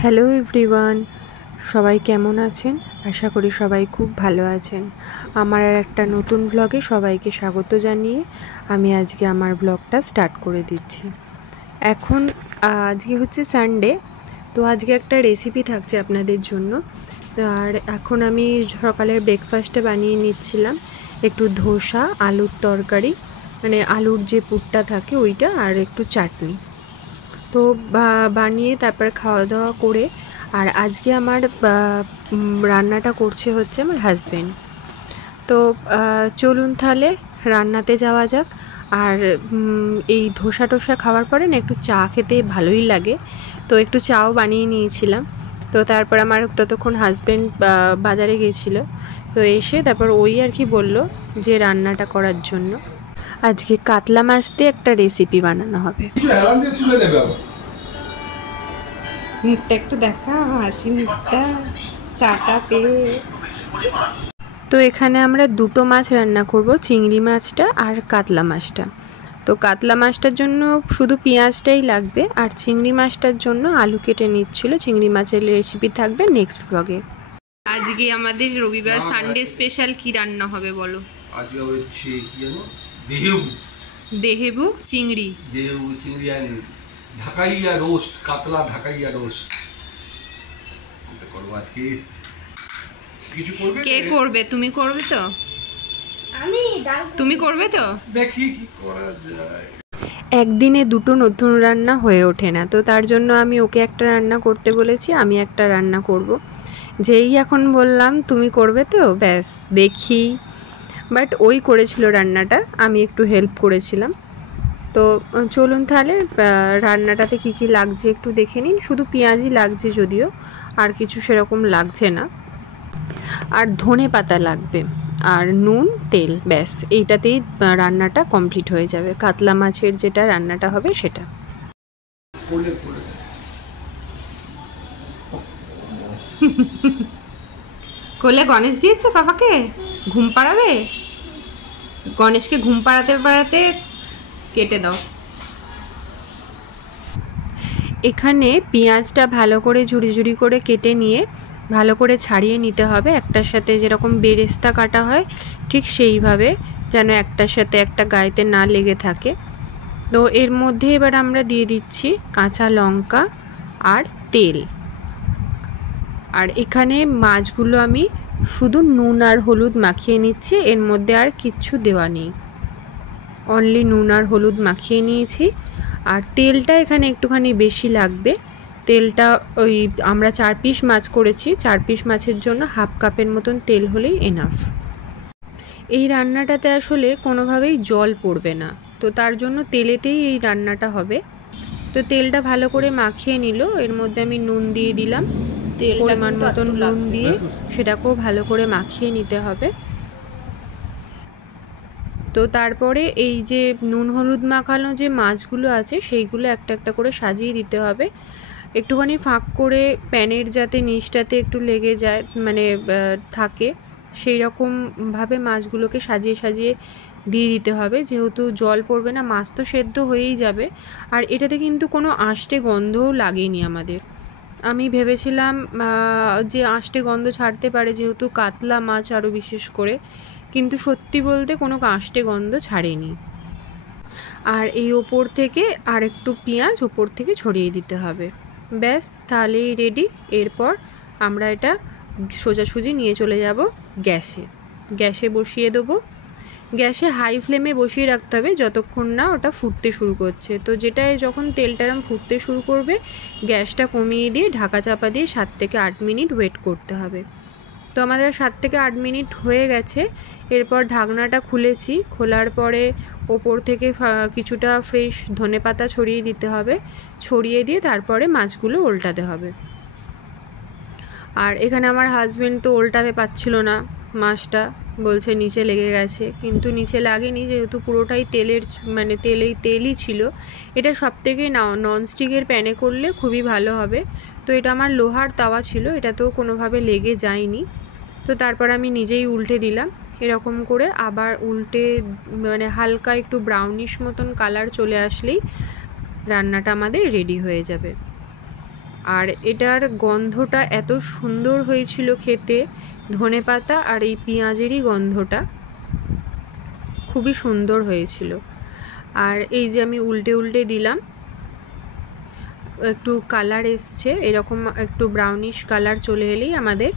Hello everyone, সবাই কেমন আছেন? আশা করি সবাই খুব ভালো আছেন। আমার আর একটা নতুন ব্লগে সবাইকে স্বাগত জানিয়ে আমি আজকে আমার ব্লগটা স্টার্ট করে দিচ্ছি। আজকে হচ্ছে সানডে, তো আজকে একটা রেসিপি থাকছে আপনাদের জন্য। আর এখন আমি সকালের ব্রেকফাস্টে বানিয়ে নিচ্ছিলাম একটু ধোসা, আলুর তরকারি, মানে আলুর যে পুরটা থাকে ওইটা, আর একটু চাটনি। তো বানিয়ে তারপর খাওয়া দাওয়া করে, আর আজকে আমার রান্নাটা করছে হচ্ছে আমার হাজব্যান্ড। তো চলুন তাহলে রান্নাতে যাওয়া যাক। আর এই ধোসা টোসা খাওয়ার পরে না একটু চা খেতে ভালোই লাগে, তো একটু চাও বানিয়ে নিয়েছিলাম। তো তারপর আমার ততক্ষণ হাজব্যান্ড বাজারে গিয়েছিল, তো এসে তারপর ওই আর কি বললো যে রান্নাটা করার জন্য আজকে কাতলা মাছ দিয়ে একটা রেসিপি বানানো হবে। মুখটা একটু দেখা, হাসি মুখটা, চাটা পেয়ে। তো এখানে আমরা দুটো মাছ রান্না করব, চিংড়ি মাছটা আর কাতলা মাছটা। তো কাতলা মাছটার জন্য শুধু পেঁয়াজটাই লাগবে, আর চিংড়ি মাছটার জন্য আলু কেটে নিচ্ছিল। চিংড়ি মাছের রেসিপি থাকবে নেক্সট ব্লগে। আজকে আমাদের রবিবার সানডে স্পেশাল কি রান্না হবে বলো? আজকে হচ্ছে কি জানো, দেহেবু দেহেবু চিংড়ি, দেহেবু চিংড়ি আর ঢাকাইয়া রোস্ট, কাতলা ঢাকাইয়া রোস্ট এটা করবো আজকে। কিছু করবে? কে করবে? তুমি করবে তো? তুমি করবে তো? দেখি কি করা যায়। একদিনে দুটো নতুন রান্না হয়ে ওঠে না, তো তার জন্য আমি ওকে একটা রান্না করতে বলেছি, আমি একটা রান্না করব। যেই এখন বললাম তুমি করবে তো, ব্যাস দেখি। বাট ওই করেছিল রান্নাটা, আমি একটু হেল্প করেছিলাম। তো চলুন তাহলে রান্নাটাতে কি কি লাগছে একটু দেখে নিন। শুধু পেঁয়াজই লাগছে যদিও, আর কিছু সেরকম লাগছে না। আর ধনে পাতা লাগবে, আর নুন, তেল, ব্যাস এইটাতেই রান্নাটা কমপ্লিট হয়ে যাবে। কাতলা মাছের যেটা রান্নাটা হবে সেটা। কোলে গণেশ দিয়েছে বাবাকে ঘুম পাড়াবে? গণেশকে ঘুম পাড়াতে পাড়াতে কেটে দাও। এখানে পেঁয়াজটা ভালো করে ঝুড়ি ঝুড়ি করে কেটে নিয়ে ভালো করে ছাড়িয়ে নিতে হবে। একটার সাথে যেরকম বেরেস্তা কাটা হয় ঠিক সেইভাবে, যেন একটার সাথে একটা গায়েতে না লেগে থাকে। তো এর মধ্যে এবার আমরা দিয়ে দিচ্ছি কাঁচা লঙ্কা আর তেল। আর এখানে মাছগুলো আমি শুধু নুন আর হলুদ মাখিয়ে নিচ্ছি, এর মধ্যে আর কিচ্ছু দেওয়া নেই, অনলি নুন আর হলুদ মাখিয়ে নিয়েছি। আর তেলটা এখানে একটুখানি বেশি লাগবে। তেলটা ওই আমরা 4 পিস মাছ করেছি, 4 পিস মাছের জন্য হাফ কাপের মতন তেল হলেই এনাফ। এই রান্নাটাতে আসলে কোনোভাবেই জল পড়বে না, তো তার জন্য তেলেতেই এই রান্নাটা হবে। তো তেলটা ভালো করে মাখিয়ে নিল, এর মধ্যে আমি নুন দিয়ে দিলাম, পরিমাণ মতন নুন দিয়ে সেটাকেও ভালো করে মাখিয়ে নিতে হবে। তো তারপরে এই যে নুন হলুদ মাখানো যে মাছগুলো আছে সেইগুলো একটা একটা করে সাজিয়ে দিতে হবে, একটুখানি ফাঁক করে প্যানের যাতে নিচটাতে একটু লেগে যায়, মানে থাকে সেই রকমভাবে মাছগুলোকে সাজিয়ে সাজিয়ে দিয়ে দিতে হবে। যেহেতু জল পড়বে না, মাছ তো সেদ্ধ হয়েই যাবে। আর এটাতে কিন্তু কোনো আষ্টে গন্ধও লাগেনি আমাদের। আমি ভেবেছিলাম যে আষ্টে গন্ধ ছাড়তে পারে, যেহেতু কাতলা মাছ আরও বিশেষ করে, কিন্তু সত্যি বলতে কোনো আষ্টে গন্ধ ছাড়েনি। আর এই ওপর থেকে আর একটু পেঁয়াজ ওপর থেকে ছড়িয়ে দিতে হবে, ব্যাস তাহলেই রেডি। এরপর আমরা এটা সোজাসুজি নিয়ে চলে যাব গ্যাসে বসিয়ে দেবো। গ্যাসে হাই ফ্লেমে বসিয়ে রাখতে হবে যতক্ষণ না ওটা ফুটতে শুরু করছে। তো যেটায় যখন তেলটা ফুটতে শুরু করবে, গ্যাসটা কমিয়ে দিয়ে ঢাকা চাপা দিয়ে 7 থেকে 8 মিনিট ওয়েট করতে হবে। তো আমাদের 7 থেকে 8 মিনিট হয়ে গেছে। এরপর ঢাকনাটা খুলেছি, খোলার পরে ওপর থেকে কিছুটা ফ্রেশ ধনেপাতা ছড়িয়ে দিতে হবে, ছড়িয়ে দিয়ে তারপরে মাছগুলো উল্টাতে হবে। আর এখানে আমার হাজব্যান্ড তো উল্টাতে পারছিল না মাছটা, বলছে নিচে লেগে গেছে, কিন্তু নিচে লাগেনি, যেহেতু পুরোটাই তেলই ছিল। এটা সবথেকে ননস্টিকের প্যানে করলে খুবই ভালো হবে। তো এটা আমার লোহার তাওয়া ছিল, এটা তো কোনোভাবে লেগে যায়নি। তো তারপর আমি নিজেই উল্টে দিলাম, এরকম করে আবার উল্টে মানে হালকা একটু ব্রাউনিশ মতন কালার চলে আসলেই রান্নাটা আমাদের রেডি হয়ে যাবে। আর এটার গন্ধটা এত সুন্দর হয়েছিল খেতে, ধনেপাতা আর এই পেঁয়াজেরই গন্ধটা খুবই সুন্দর হয়েছিল। আর এই যে আমি উল্টে উল্টে দিলাম, একটু কালার এসছে, এরকম একটু ব্রাউনিশ কালার চলে এলেই আমাদের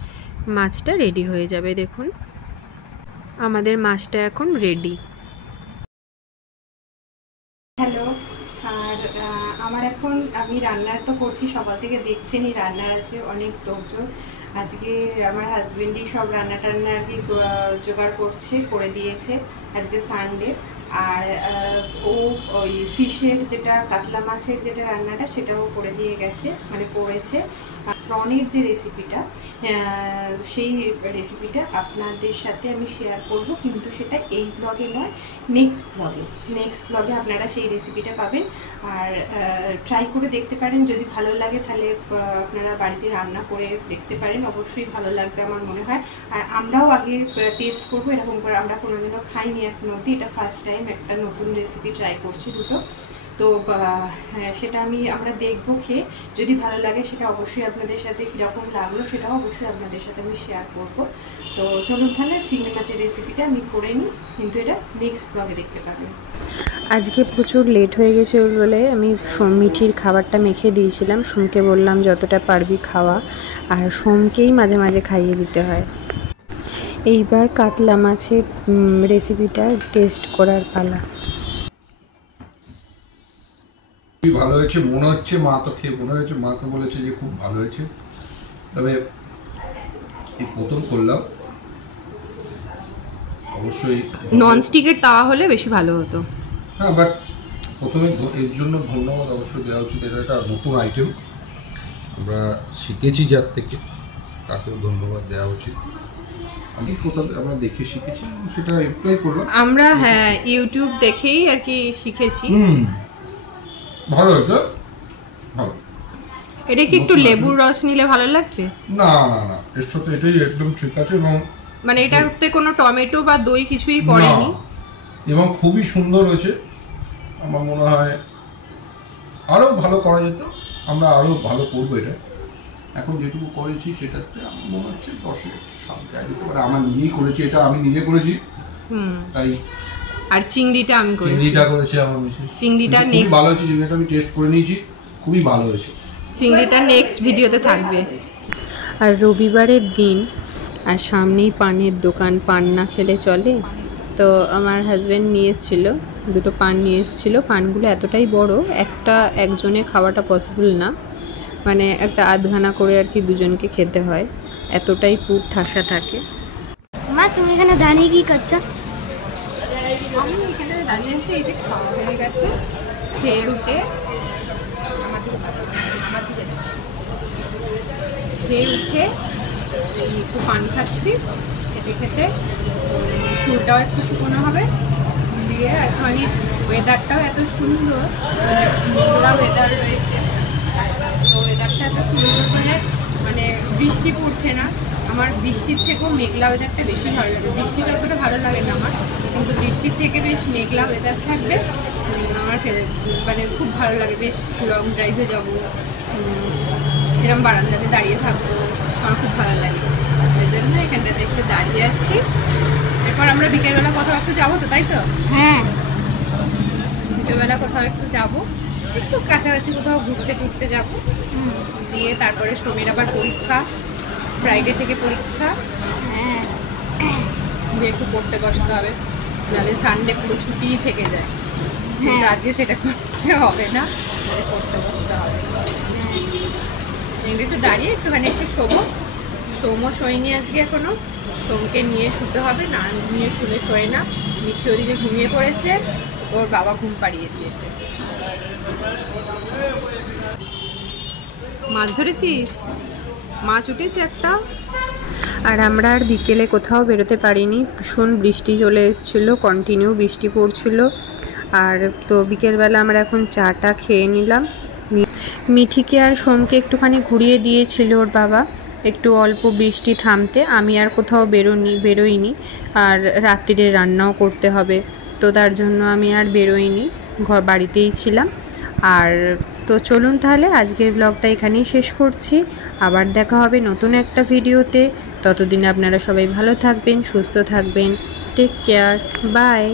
মাছটা রেডি হয়ে যাবে। দেখুন আমাদের মাছটা এখন রেডি। হ্যালো, আর আমার এখন আমি রান্নার তো করছি, সকাল থেকে দেখছেনই রান্নার আজকে অনেক তোড়জোড়। আজকে আমার হাজবেন্ডই সব রান্না টান্না আর কি জোগাড় করে দিয়েছে, আজকে সানডে। আর ও ওই ফিশের যেটা কাতলা মাছের যেটা রান্নাটা সেটাও করে দিয়ে গেছে, মানে করেছে। প্রনের যে রেসিপিটা, সেই রেসিপিটা আপনাদের সাথে আমি শেয়ার করব, কিন্তু সেটা এই ব্লগে নয়, নেক্সট ব্লগে আপনারা সেই রেসিপিটা পাবেন। আর ট্রাই করে দেখতে পারেন, যদি ভালো লাগে তাহলে আপনারা বাড়িতে রান্না করে দেখতে পারেন, অবশ্যই ভালো লাগবে আমার মনে হয়। আর আমরাও আগে টেস্ট করবো, এরকম করে আমরা কোনোদিনও খাইনি এখন অবধি, এটা ফার্স্ট টাইম একটা নতুন রেসিপি ট্রাই করছি দুটো। তো সেটা আমরা দেখবো খেয়ে, যদি ভালো লাগে সেটা অবশ্যই আপনাদের সাথে কীরকম লাগলো সেটাও অবশ্যই আপনাদের সাথে আমি শেয়ার করবো। তো চলুন তাহলে চিংড়ি মাছের রেসিপিটা আমি করে নিই, কিন্তু এটা নেক্সট ব্লগে দেখতে পাবেন। আজকে প্রচুর লেট হয়ে গেছে বলে আমি মিঠির খাবারটা মেখে দিয়েছিলাম, সোমকে বললাম যতটা পারবি খাওয়া, আর সোমকেই মাঝে মাঝে খাইয়ে দিতে হয়। এইবার কাতলা মাছের রেসিপিটা টেস্ট করার পালা। ভালো হয়েছে মনে হচ্ছে, মা তো খেয়ে মনে হয়েছে, মা তো বলেছে যে খুব ভালো হয়েছে। তবে এই প্রথম করলাম, অবশ্যই ননস্টিকের তাওয়া হলে বেশি ভালো হতো। হ্যাঁ, বাট প্রথমে এর জন্য ধন্যবাদ অবশ্যই দেওয়া উচিত। এটা একটা নতুন আইটেম, আমরা শিখেছি যার থেকে, তাকেও ধন্যবাদ দেওয়া উচিত। আমি কোথাও আমরা দেখে শিখেছি, সেটা অ্যাপ্লাই করলাম আমরা। হ্যাঁ, ইউটিউব দেখেই আর কি শিখেছি। ভালো হতো, ভালো। এটা কি একটু লেবুর রস নিলে ভালো লাগবে? না না না, এর সাথে এটাই একদম ঠিক আছে। এবং মানে এটাতে কোনো টমেটো বা দই কিছুই পড়েনি, এবং খুবই সুন্দর হয়েছে। আমার মনে হয় আরও ভালো করা যেত, আমরা আরও ভালো করবো এটা। এখন যেটুকু করেছি সেটাতে আমার মনে হচ্ছে 10-এ 7 দেওয়া যেতে পারে। আমার নিজেই করেছি, এটা আমি নিজে করেছি, তাই। আর চিংড়িটা আমি করেছি, চিংড়িটা করেছে আমার মিসেস। চিংড়িটা খুব ভালো হয়েছে, চিংড়িটা আমি টেস্ট করে নিয়েছি, খুবই ভালো হয়েছে। চিংড়িটা নেক্সট ভিডিওতে থাকবে। আর রবিবারের দিন, আর সামনেই পানের দোকান, পান না খেলে চলে। তো আমার হাজব্যান্ড নিয়ে এসেছিলো, দুটো পান নিয়ে এসেছিলো। পানগুলো এতটাই বড়, একজনে খাওয়াটা পসিবল না, মানে একটা আধখানা করে আর কি দুজনকে খেতে হয়, এতটাই পুর ঠাসা থাকে। মা তুমি এখানে দাঁড়িয়ে কি করছো? আমি এখানে দাঁড়িয়ে আছি, এই যে খাওয়া হয়ে গেছে, খেয়ে উঠে একটু পান খাচ্ছি, খেতে খেতে চুলটাও একটু শুকনো হবে, দিয়ে একটুখানি ওয়েদারটাও এত সুন্দর, মেঘলা ওয়েদার রয়েছে। তো ওয়েদারটা এত সুন্দর হলে মানে বৃষ্টি পড়ছে না, আমার বৃষ্টির থেকেও মেঘলা ওয়েদারটা বেশি ভালো লাগে। বৃষ্টিটা অতটা ভালো লাগে না আমার, কিন্তু বৃষ্টির থেকে বেশ মেঘলা ওয়েদার থাকবে আমার মানে খুব ভালো লাগে। বেশ লং ড্রাইভে যাবো, এরকম বারান্দাতে দাঁড়িয়ে থাকবো, আমার খুব ভালো লাগে। ওই জন্য এখানটাতে একটু দাঁড়িয়ে আছি। এরপর আমরা বিকেলবেলা কোথাও একটু যাবো তো, তাই তো? হ্যাঁ, বিকেলবেলা কোথাও একটু যাবো, একটু কাছাকাছি কোথাও ঘুরতে টুরতে যাবো, দিয়ে তারপরে সোমের আবার পরীক্ষা, ফ্রাইডে থেকে পরীক্ষা, দিয়ে একটু পড়তে বসতে হবে, নাহলে সানডে পুরো ছুটিই থেকে যায়। কিন্তু আজকে সেটা করতে হবে না, পড়তে বসতে হবে। একটু দাঁড়িয়ে একটুখানি একটু শোবো। সোমও শোয়নি আজকে এখনো, সোমকে নিয়ে শুতে হবে, না নিয়ে শুলে শোয় না। মিঠি ওদিকে ঘুমিয়ে পড়েছে, ওর বাবা ঘুম পাড়িয়ে দিয়েছে। মাছ ধরেছিস? মাছ উঠেছে একটা। আর আমরা আর বিকেলে কোথাও বেরোতে পারিনি, ভীষণ বৃষ্টি চলে এসেছিলো, কন্টিনিউ বৃষ্টি পড়ছিল। আর তো বিকেলবেলা আমরা এখন চাটা খেয়ে নিলাম। মিঠিকে আর সোমকে একটুখানি ঘুরিয়ে দিয়েছিল ওর বাবা, একটু অল্প বৃষ্টি থামতে। আমি আর কোথাও বেরোইনি, আর রাত্রিরে রান্নাও করতে হবে, তো তার জন্য আমি আর বেরোইনি, বাড়িতেই ছিলাম। আর তো চলুন তাহলে আজকের ব্লগটা এখানেই শেষ করছি। আবার দেখা হবে নতুন একটা ভিডিওতে। ততদিন আপনারা সবাই ভালো থাকবেন, সুস্থ থাকবেন। Take care, by.